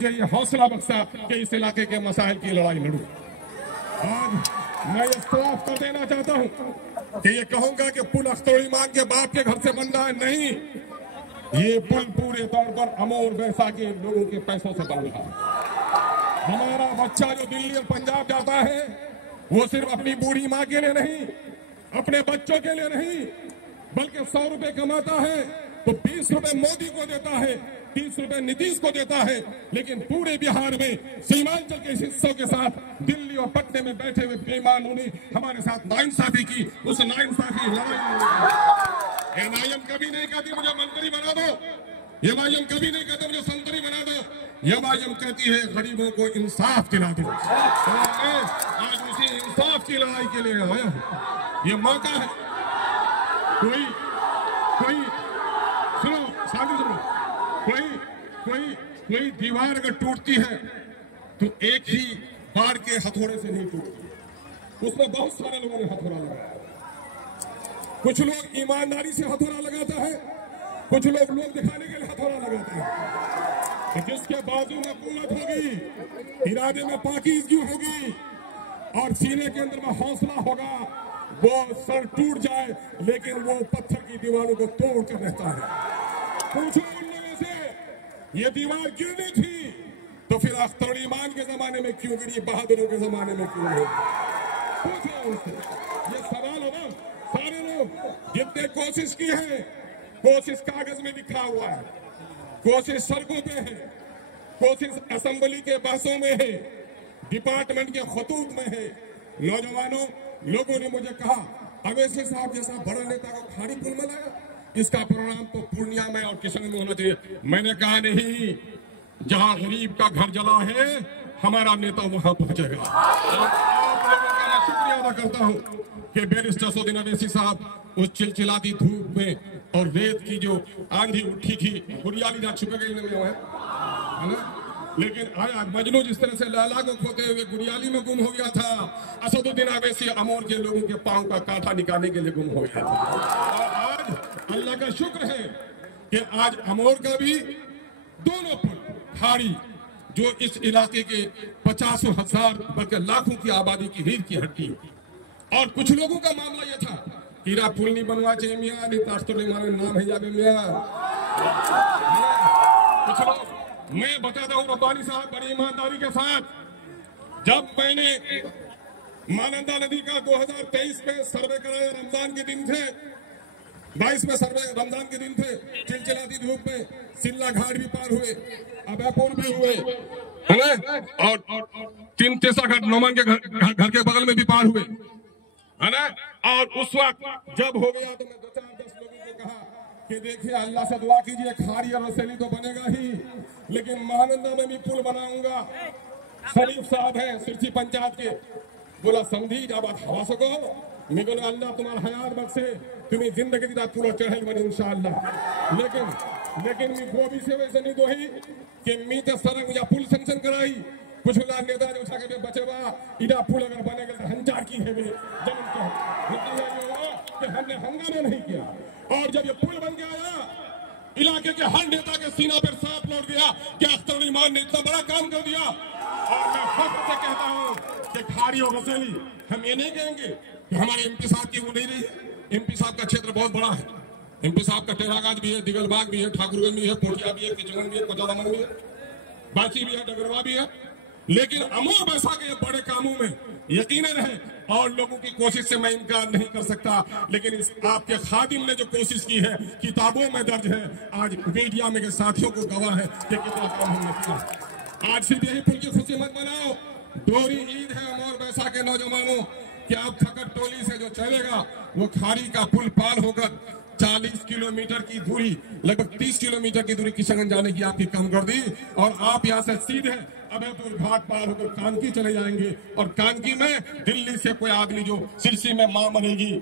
मुझे ये हौसला बख्शा कि इस इलाके के मसाइल की लड़ाई लड़ूं। आज मैं ये साफ कर देना चाहता हूं कि ये कहूंगा कि पुल अख्तर ईमान के बाप के घर से बन रहा है, नहीं, ये पुल पूरे तौर पर अमोर वैसा के लोगों के पैसों से बन रहा है। हमारा बच्चा जो दिल्ली और पंजाब जाता है वो सिर्फ अपनी बूढ़ी माँ के लिए नहीं, अपने बच्चों के लिए नहीं, बल्कि 100 रुपए कमाता है तो 20 रुपए मोदी को देता है, 30 रुपए नीतीश को देता है, लेकिन पूरे बिहार में सीमांचल के हिस्सों के साथ दिल्ली और पटने में बैठे हुए बेईमानों ने हमारे साथ नाइंसाफी की। उस नाइंसाफी लड़ाई एमआईएम कभी नहीं कहती मुझे मंत्री बना दो, एमआईएम कभी नहीं कहते मुझे संतरी बना दो, एमआईएम कहती है गरीबों को इंसाफ दिला दो। आज उसी इंसाफ की लड़ाई के लिए आया हूं। ये मौका है। कोई सुनो, शांति सुनो, कोई दीवार अगर टूटती है तो एक ही बार के हथौड़े से नहीं टूटती, उसमें बहुत सारे लोगों ने हथौड़ा लगाया। कुछ लोग ईमानदारी से हथौड़ा लगाता है, कुछ लोग दिखाने के लिए हथौड़ा लगाते हैं। तो जिसके बाजू में कुव्वत होगी, इरादे में पाकीज़गी होगी और सीने के अंदर में हौसला होगा, वो सर टूट जाए लेकिन वो पत्थर की दीवारों को तोड़ कर रहता है। पूछो उन लोगों से, ये दीवार गिरनी थी तो फिर अख्तर ईमान के जमाने में क्यों गिरी, बहादुरों के जमाने में क्यों नहीं? पूछो उनसे, ये सवाल हो ना। सारे लोग जितने कोशिश की है, कोशिश कागज में लिखा हुआ है, कोशिश सड़कों पे है, कोशिश असेंबली के बहसों में है, डिपार्टमेंट के खतूत में है। नौजवानों, लोगों ने मुझे कहा अवैसी साहब जैसा बड़ा नेता को खाड़ी पुल में लाया, इसका परिणाम तो पूर्णिया में और किशन में होना चाहिए। मैंने कहा नहीं, जहां गरीब का घर जला है हमारा नेता वहां पहुंचेगा। आप लोगों का मैं शुक्रिया अदा करता हूं कि बैरिस्टर सौदीन अवैसी साहब उस चिलचिलाती धूप में और रेत की जो आंधी उठी थी, गुड़ियाली ना छुपे गई है ना, लेकिन आया मजनू जिस तरह से लैला को खोते हुए गुड़ियाली में गुम हो गया था, असदुद्दीन अवैसी अमोर के लोगों के पांव का कांटा निकालने के लिए गुम हो गया था। और आज अल्लाह का शुक्र है कि आज अमोर का भी दोनों पुल खाड़ी जो इस इलाके के 50,000 बल्कि लाखों की आबादी की रीढ़ की हड्डी, और कुछ लोगों का मामला यह था हीरा पुल नहीं बनवा चाहिए मियाँ, नहीं नाम है जाके मियाँ। कुछ लोग, मैं बताता हूं रब्बानी साहब बड़ी ईमानदारी के साथ, जब मैंने मानंदा नदी का 2023 में सर्वे कराया, रमजान के दिन थे, 22 में सर्वे रमजान के दिन थे, चिलचिलाती धूप में सिल्ला घाट भी पार हुए, अबैपुर भी हुए, है ना, और तीसा घाट नौमान के घर के बगल में भी पार हुए, है ना। और उस वक्त जब हो गया तो मैं 2-4-10 लोगों को कहा कि देखिए अल्लाह से दुआ कीजिए, खाड़ी और रसैली तो बनेगा ही, लेकिन महानंदा में भी पुल बनाऊंगा। शरीफ साहब हैं सिरसी पंचायत के, बोला समझी जा बात हवा सको, मैं बोला अल्लाह तुम्हारा हयात बख्शे, तुम्हें जिंदगी दा पूरा चढ़ल बने इंशाअल्लाह। लेकिन मी गोभी से वैसे नहीं दोही कि मी तो सड़क या पुल सेंक्शन कराई, कुछ नेता जो उठा के बचेवा इधर पुल अगर बनेगा तो हंजार की है जमीन को, कि हमने हंगामा नहीं किया। और जब ये पुल बन गया, इलाके के हर नेता के सीना पर सांप लौट गया कि अख्तर ईमान ने इतना बड़ा काम कर दिया। और मैं फख्र से कहता हूं कि खाड़ी और रसैली हम ये नहीं कहेंगे कि हमारे एमपी साहब की वो नहीं रही है। एमपी साहब का क्षेत्र बहुत बड़ा है, एमपी साहब का टेरागाज भी है, दिगलबाग भी है, ठाकुरगंज भी है, पोटिया भी है, किचगंज भी है, कोचादामन भी है, बाची भी है, डगरवा भी है। लेकिन अमोर वैसा के बड़े कामों में यकीनन है और लोगों की कोशिश से मैं इनकार नहीं कर सकता, लेकिन इस आपके खादिम ने जो कोशिश की है किताबों में दर्ज है, आज मीडिया में के साथियों को गवाह है कि कितना काम हमने किया। आज सिर्फ यही पुल की खुशी मत मनाओ, दोहरी ईद है अमोर वैसा के नौजवानों कि आप खकर टोली से जो चलेगा वो खाड़ी का पुल पार होकर 40 किलोमीटर की दूरी, लगभग 30 किलोमीटर की दूरी किशनगंज जाने की आपकी कम कर दी, और आप यहाँ से सीधे अबैपुर घाट पार होकर कानकी चले जाएंगे। और कानकी में दिल्ली से कोई आदमी जो सिरसी में मां मरेगी,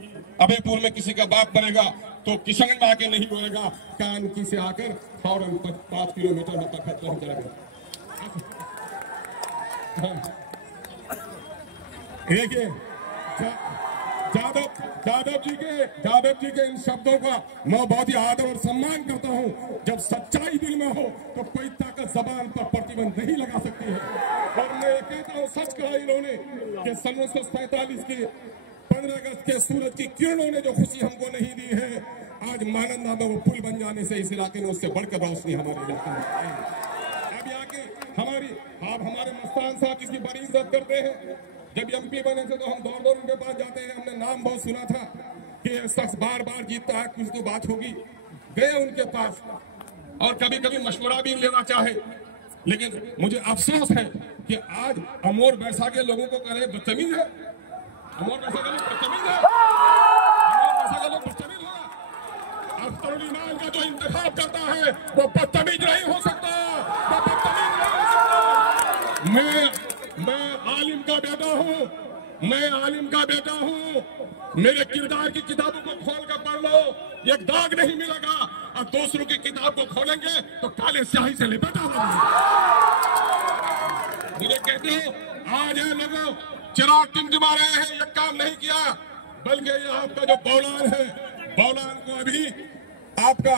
अबैपुर में किसी का बाप मरेगा तो किशनगंज में आके नहीं रोएगा, कानकी से आकर फौरन 5 किलोमीटर में तक पहुंच जाएगा। देखिए यादव जी के इन शब्दों का मैं बहुत ही आदर और सम्मान करता हूं। जब सच्चाई दिल में हो तो कोई ताकत जबान पर प्रतिबंध नहीं लगा सकती है। और मैं ये कहता हूं, सच कहा इन्होंने कि सन 1947 के 15 अगस्त के सूरज की किरणों ने जो खुशी हमको नहीं दी है, आज महानंदा में वो पुल बन जाने से इस इलाके में उससे बढ़कर रोशनी हमारे इलाके में है। अब यहाँ के हमारे मस्तान साहब जिसकी बड़ी इज्जत करते हैं, जब एमपी बने थे तो हम दौड़ दौड़ उनके पास जाते हैं। हमने नाम बहुत सुना था कि यह शख्स बार बार जीतता है, कुछ तो बात होगी। गए उनके पास और कभी कभी मशवरा भी लेना चाहे, लेकिन मुझे अफसोस है कि आज अमोर बैसा के लोगों को कह रहे बदतमीज है। अमोर बैसा के लोग बदतमीज है, अमोर बैसा के लोग बदतमीज होगा। अख्तरुल इमान का जो इंतखाब करता है वो बदतमीज नहीं हो सकता, वो बदतमीज नहीं हो सकता। मैं आलिम का बेटा हूँ, मैं आलिम का बेटा हूँ। मेरे किरदार की किताबों को खोल कर पढ़ लो, एक दाग नहीं मिलेगा। और दूसरों की किताब को खोलेंगे तो काले स्याही से लिपटा होगा। मुझे कहते हो आज ये लोगों चिराग टिमटिमा रहे हैं, ये काम नहीं किया, बल्कि ये आपका जो बौलान है, बौलान को अभी आपका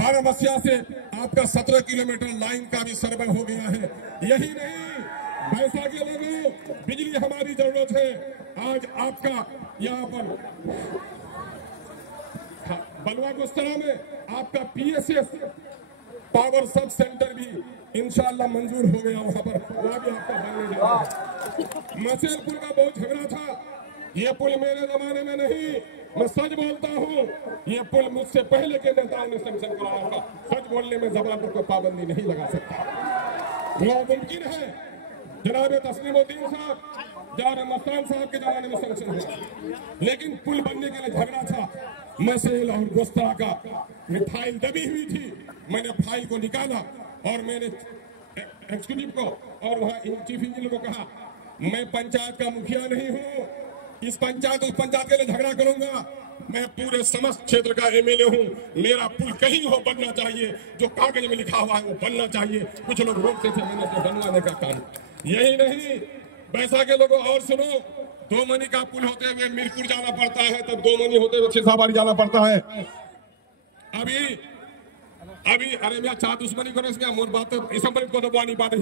12 मसीहा से आपका 17 किलोमीटर लाइन का भी सर्वे हो गया है। यही नहीं, बैसा के लोगों, बिजली हमारी जरूरत है। आज आपका यहाँ पर बलवा गुस्तरा में आपका पीएसएस पावर सब सेंटर भी इंशाअल्लाह मंजूर हो गया, वहां पर वह भी आपका बनने जा रहा है। मसेल पुल का बहुत झगड़ा था, ये पुल मेरे जमाने में नहीं, मैं सच बोलता हूँ, ये पुल मुझसे पहले के नेताओं ने सैंक्शन कराया था। सच बोलने में जबान पर कोई पाबंदी नहीं लगा सकता। वो मुमकिन है जनाब तस्लीमुद्दीन साहब, जनाब मस्तान साहब के जमाने में सैंक्शन हुआ, लेकिन पुल बनने के लिए झगड़ा था मसेल और गुस्तरा का। फाइल दबी हुई थी, मैंने फाइल को निकाला और मैंने एग्जीक्यूटिव को और वहाँ चीफ इंजीनियर को कहा, मैं पंचायत का मुखिया नहीं हूँ, इस पंचायत उस पंचायत के लिए झगड़ा करूंगा। मैं पूरे समस्त क्षेत्र का एमएलए हूँ, मेरा पुल कहीं हो बनना चाहिए, जो कागज में लिखा हुआ है वो बनना चाहिए। कुछ लोग रोकते थे, मैंने तो बनवाने का काम। यही नहीं, बैसा के लोगों और सुनो, 2 मनी का पुल होते हुए मीरपुर जाना पड़ता है, तब 2 मनी होते हुए छिसाबाड़ी जाना पड़ता है। अभी अरे भैया 4 दुश्मनी करो इसमें मोर बात इस बात है,